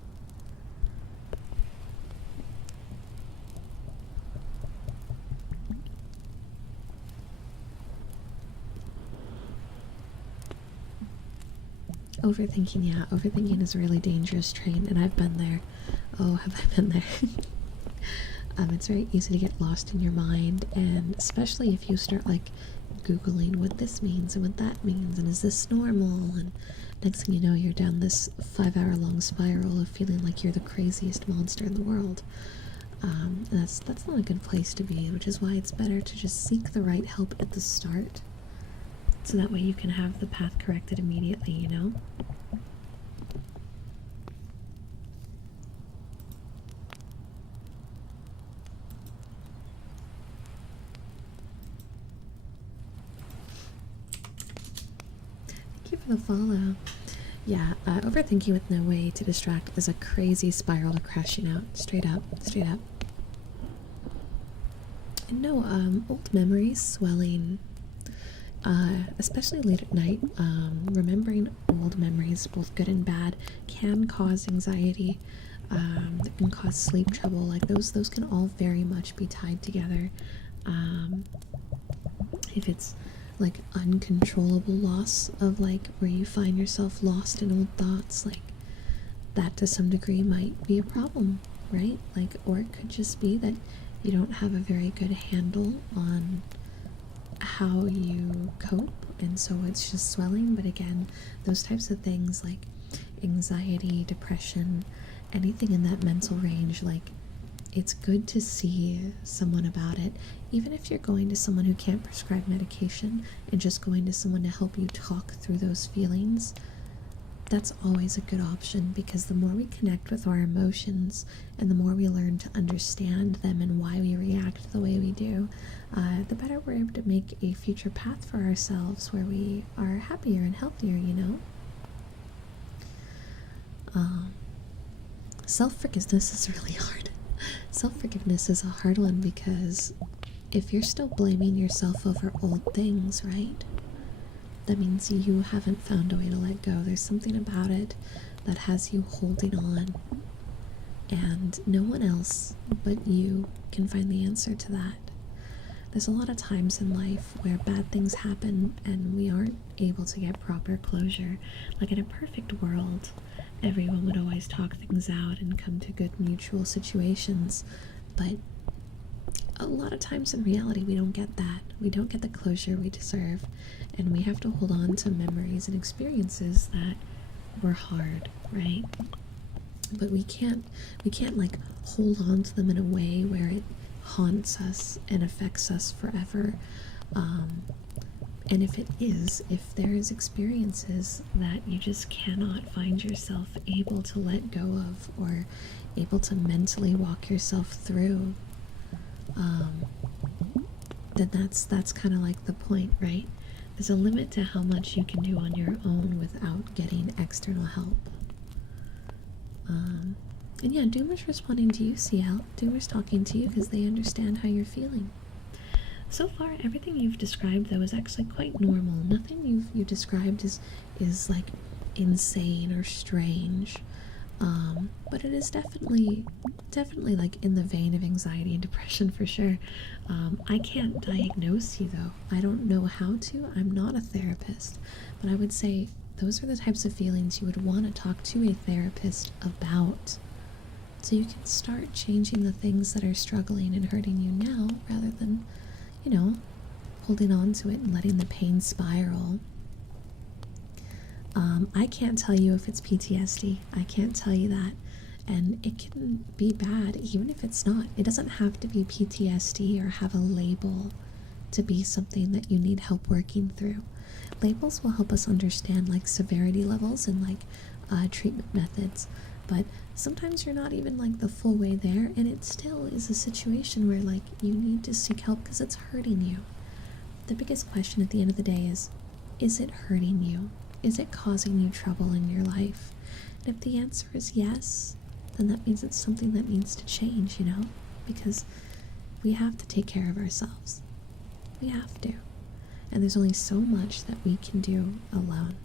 Overthinking, yeah, overthinking is a really dangerous train, and I've been there. Oh, have I been there? It's very easy to get lost in your mind, and especially if you start like Googling what this means and what that means, and is this normal, and next thing you know, you're down this 5-hour-long spiral of feeling like you're the craziest monster in the world. That's not a good place to be, which is why it's better to just seek the right help at the start, so that way you can have the path corrected immediately, you know? Thank you for the follow. Yeah, overthinking with no way to distract is a crazy spiral of crashing out. Straight up, straight up. And no, old memories swelling, especially late at night, remembering old memories, both good and bad, can cause anxiety. It can cause sleep trouble. Like those can all very much be tied together. If it's like uncontrollable loss of like where you find yourself lost in old thoughts, like that to some degree might be a problem, right? Like, or it could just be that you don't have a very good handle on how you cope, and so it's just swelling. But again, those types of things like anxiety, depression, anything in that mental range, like it's good to see someone about it, even if you're going to someone who can't prescribe medication and just going to someone to help you talk through those feelings. That's always a good option, because the more we connect with our emotions and the more we learn to understand them and why we react the way we do, the better we're able to make a future path for ourselves where we are happier and healthier, you know? Self-forgiveness is really hard. Self-forgiveness is a hard one, because if you're still blaming yourself over old things, right? That means you haven't found a way to let go. There's something about it that has you holding on, and no one else but you can find the answer to that. There's a lot of times in life where bad things happen and we aren't able to get proper closure. Like in a perfect world, everyone would always talk things out and come to good mutual situations, but a lot of times in reality, we don't get that. We don't get the closure we deserve, and we have to hold on to memories and experiences that were hard, right? But we can't like hold on to them in a way where it haunts us and affects us forever. And if there is experiences that you just cannot find yourself able to let go of, or able to mentally walk yourself through, then that's kind of like the point, right? There's a limit to how much you can do on your own without getting external help. And yeah, Doomer's responding to you, CL. Doomer's talking to you because they understand how you're feeling. So far, everything you've described, though, is actually quite normal. Nothing you've described is like insane or strange. But it is definitely like in the vein of anxiety and depression for sure. I can't diagnose you though. I don't know how to. I'm not a therapist, but I would say those are the types of feelings you would want to talk to a therapist about, so you can start changing the things that are struggling and hurting you now, rather than, holding on to it and letting the pain spiral. I can't tell you if it's PTSD. I can't tell you that. And it can be bad, even if it's not. It doesn't have to be PTSD or have a label to be something that you need help working through. Labels will help us understand like severity levels and like treatment methods. But sometimes you're not even like the full way there, and it still is a situation where like you need to seek help because it's hurting you. The biggest question at the end of the day is it hurting you? Is it causing you trouble in your life? And if the answer is yes, then that means it's something that needs to change, because we have to take care of ourselves. We have to. And there's only so much that we can do alone,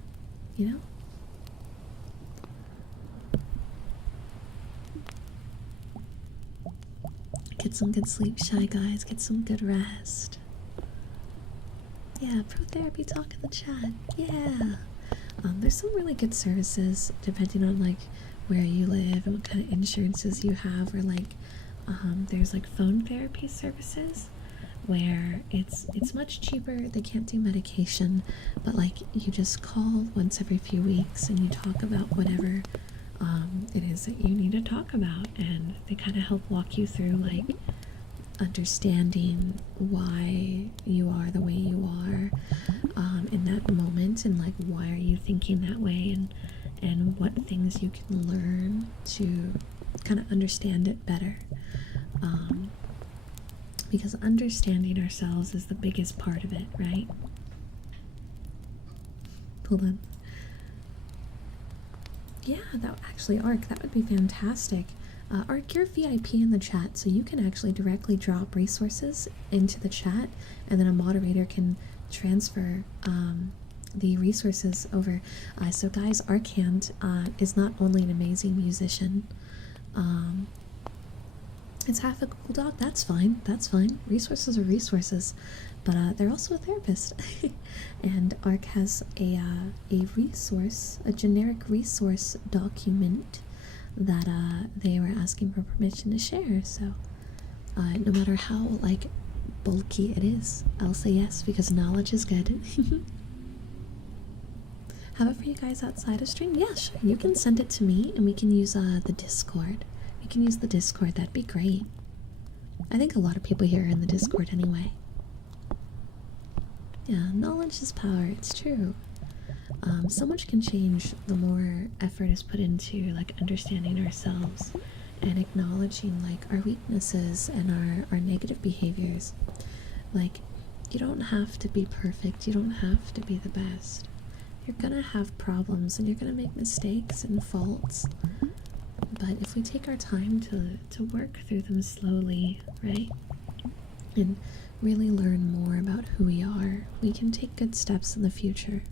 Get some good sleep, Shy Guys. Get some good rest. Yeah, Pro Therapy Talk in the chat. Yeah. There's some really good services depending on like where you live and what kind of insurances you have, or like there's like phone therapy services where it's much cheaper. They can't do medication, but like you just call once every few weeks and you talk about whatever it is that you need to talk about, and they kind of help walk you through like understanding why you are the way you are in that moment, and like why are you thinking that way, and what things you can learn to kind of understand it better, because understanding ourselves is the biggest part of it, right? Hold on. Yeah, that actually, Arc, that would be fantastic. Arc, you're VIP in the chat, so you can actually directly drop resources into the chat, and then a moderator can transfer the resources over. So guys, Arcand is not only an amazing musician, it's half a cool dog. That's fine. Resources are resources, but they're also a therapist. And Arc has a resource, a generic resource document that they were asking for permission to share. So no matter how like bulky it is, I'll say yes, because knowledge is good. Have it for you guys outside of stream? Yeah, sure. You can send it to me and we can use the Discord. We can use the Discord. That'd be great. I think a lot of people here are in the Discord anyway. Yeah, knowledge is power. It's true. So much can change the more effort is put into like understanding ourselves and acknowledging like our weaknesses and our negative behaviors. Like, you don't have to be perfect. You don't have to be the best. You're gonna have problems and you're gonna make mistakes and faults. But if we take our time to work through them slowly, right, and really learn more about who we are, we can take good steps in the future.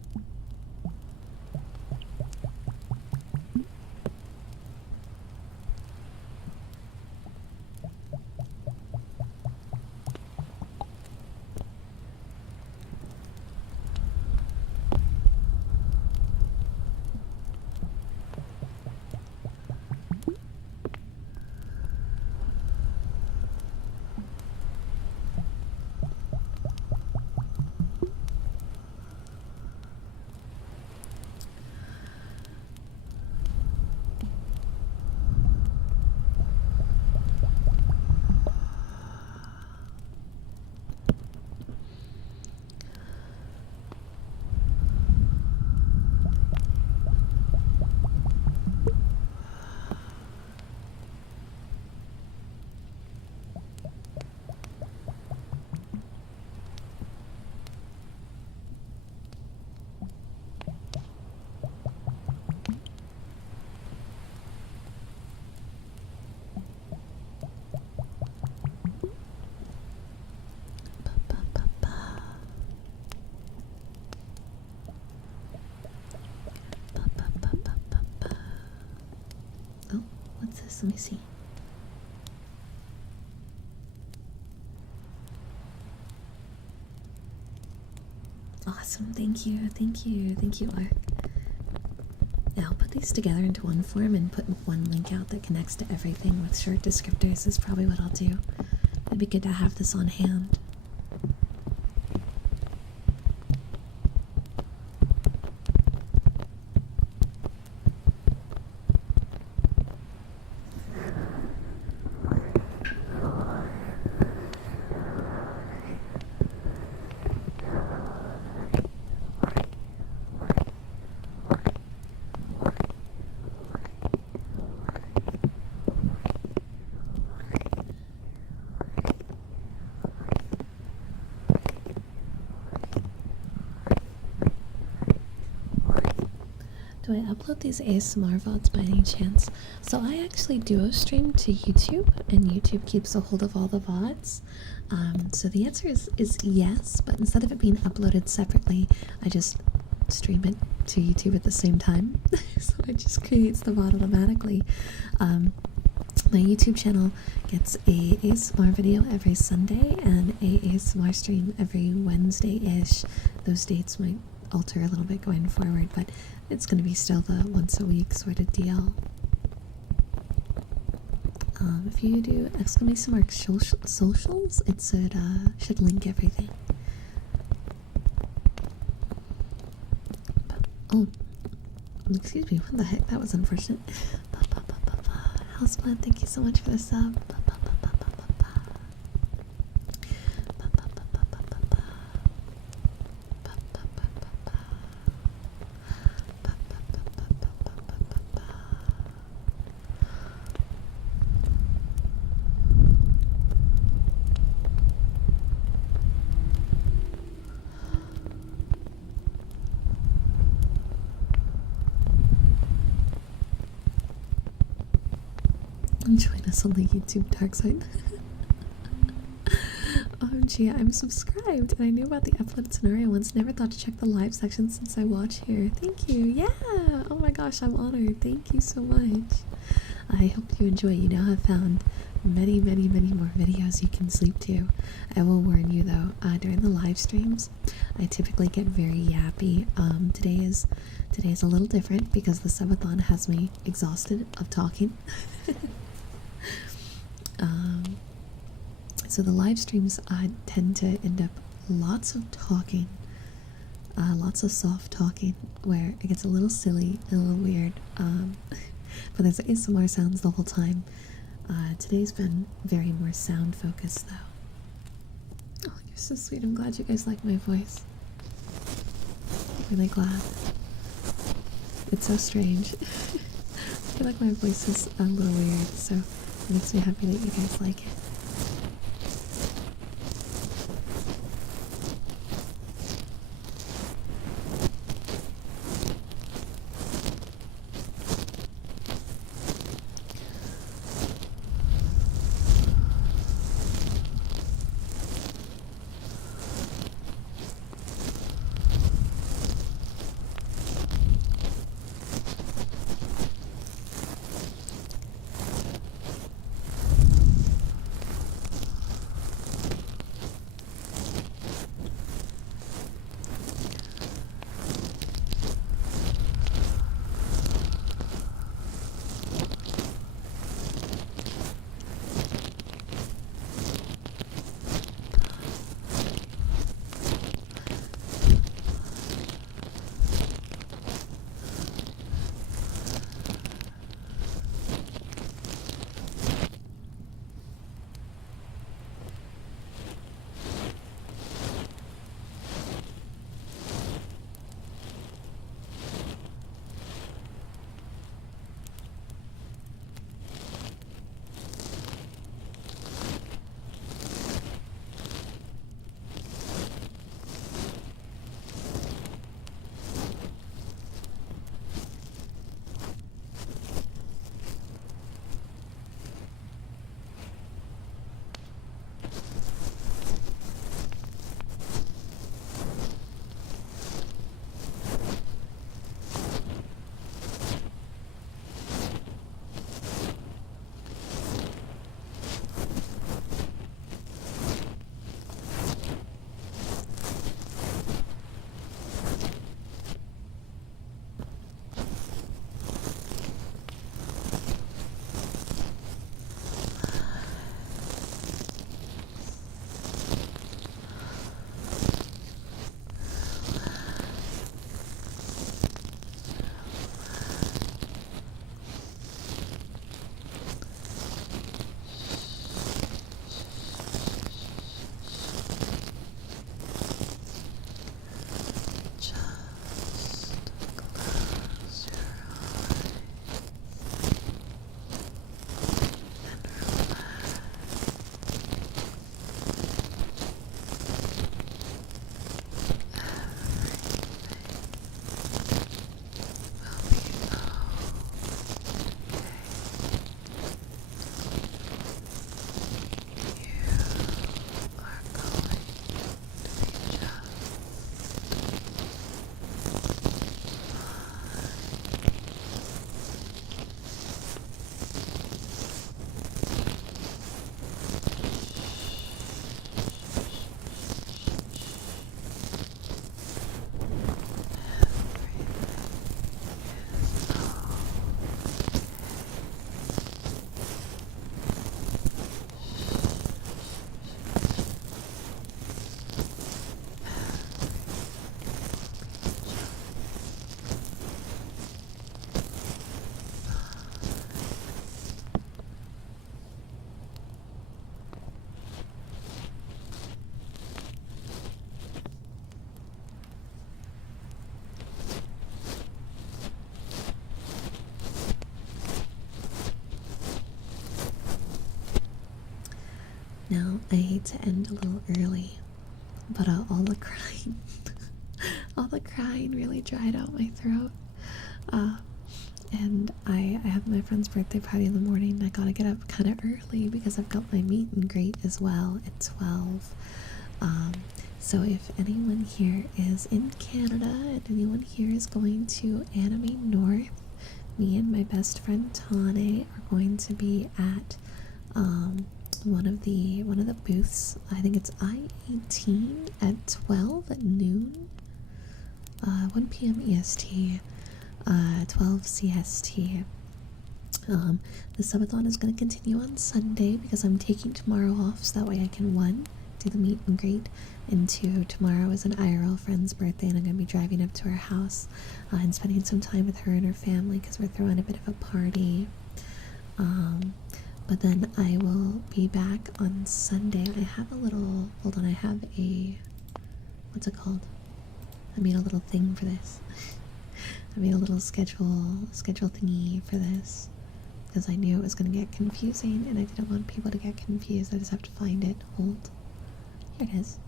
Let me see. Awesome. Thank you. Thank you. Thank you, Ark. Now I'll put these together into one form and put one link out that connects to everything with short descriptors is probably what I'll do. It'd be good to have this on hand. Do I upload these ASMR VODs by any chance? So I actually duo stream to YouTube, and YouTube keeps a hold of all the VODs. So the answer is yes, but instead of it being uploaded separately, I just stream it to YouTube at the same time. So it just creates the VOD automatically. My YouTube channel gets a ASMR video every Sunday and a ASMR stream every Wednesday-ish. Those dates might alter a little bit going forward, but it's going to be still the once a week sort of deal. If you do exclamation mark socials, it should link everything. But, oh, excuse me, what the heck? That was unfortunate. Houseplant, thank you so much for the sub. Join us on the YouTube dark side. OMG, I'm subscribed and I knew about the upload scenario once. Never thought to check the live section since I watch here. Thank you. Yeah. Oh my gosh, I'm honored. Thank you so much. I hope you enjoy. You now have found many more videos you can sleep to. I will warn you though, during the live streams, I typically get very yappy. Today is a little different because the subathon has me exhausted of talking. So the live streams tend to end up lots of talking, lots of soft talking, where it gets a little silly and a little weird. But there's ASMR sounds the whole time. Today's been very more sound focused though. Oh, you're so sweet. I'm glad you guys like my voice. I'm really glad. It's so strange. I feel like my voice is a little weird, so it makes me happy that you guys like it. Now, I hate to end a little early, but all the crying, all the crying really dried out my throat. And I have my friend's birthday party in the morning. I gotta get up kind of early because I've got my meet and greet as well at 12. So if anyone here is in Canada and anyone here is going to Anime North, me and my best friend Tane are going to be at one of the booths. I think it's I-18 at 12 at noon, 1 p.m. EST, 12 CST. The subathon is going to continue on Sunday because I'm taking tomorrow off, so that way I can, one, do the meet and greet, and two, tomorrow is an IRL friend's birthday and I'm going to be driving up to her house and spending some time with her and her family because we're throwing a bit of a party. But then I will be back on Sunday. I have a little, hold on, I have a, what's it called? I made a little thing for this. I made a little schedule thingy for this because I knew it was going to get confusing and I didn't want people to get confused. I just have to find it. Hold. Here it is.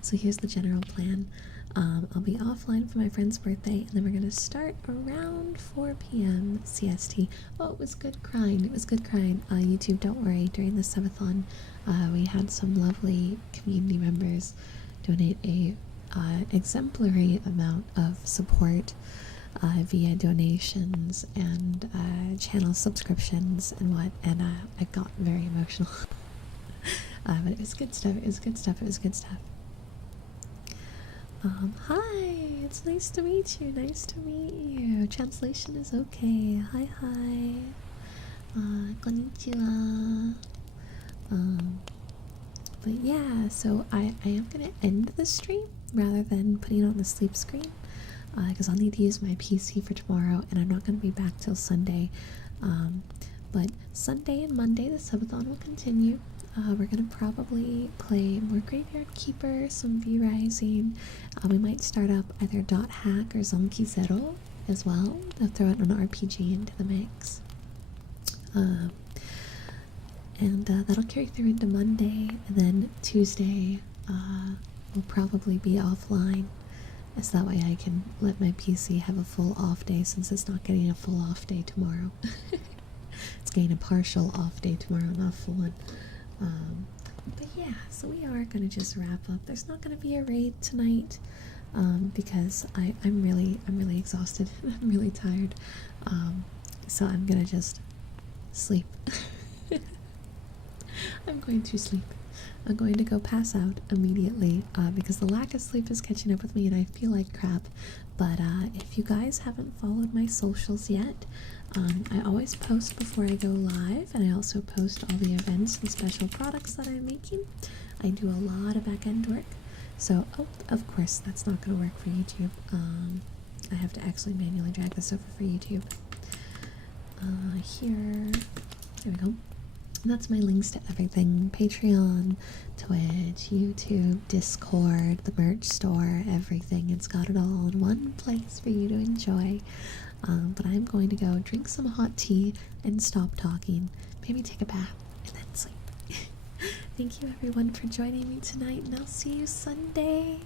So here's the general plan. I'll be offline for my friend's birthday and then we're going to start around 4 p.m. CST. Oh, it was good crying. It was good crying. YouTube, don't worry. During the subathon, we had some lovely community members donate a exemplary amount of support via donations and channel subscriptions and I got very emotional. But it was good stuff. It was good stuff. It was good stuff. Hi, it's nice to meet you. Nice to meet you. Translation is okay. Hi, hi. Konnichiwa. But yeah, so I am gonna end the stream rather than putting it on the sleep screen because I'll need to use my PC for tomorrow and I'm not gonna be back till Sunday. But Sunday and Monday the subathon will continue. We're gonna probably play more Graveyard Keeper, some V-Rising. We might start up either Dot Hack or Zonky Zero as well. I'll throw out an RPG into the mix. And that'll carry through into Monday, and then Tuesday will probably be offline, as that way I can let my PC have a full off day since it's not getting a full off day tomorrow. It's getting a partial off day tomorrow, not a full one. But yeah, so we are gonna just wrap up. There's not gonna be a raid tonight because I'm really exhausted. I'm really tired. So I'm gonna just sleep. I'm going to sleep. I'm going to go pass out immediately because the lack of sleep is catching up with me and I feel like crap. But if you guys haven't followed my socials yet, I always post before I go live, and I also post all the events and special products that I'm making. I do a lot of back-end work. So, oh, of course, that's not going to work for YouTube. I have to actually manually drag this over for YouTube. Here, there we go. And that's my links to everything: Patreon, Twitch, YouTube, Discord, the merch store, everything. It's got it all in one place for you to enjoy. But I'm going to go drink some hot tea and stop talking, maybe take a bath, and then sleep. Thank you everyone for joining me tonight, and I'll see you Sunday.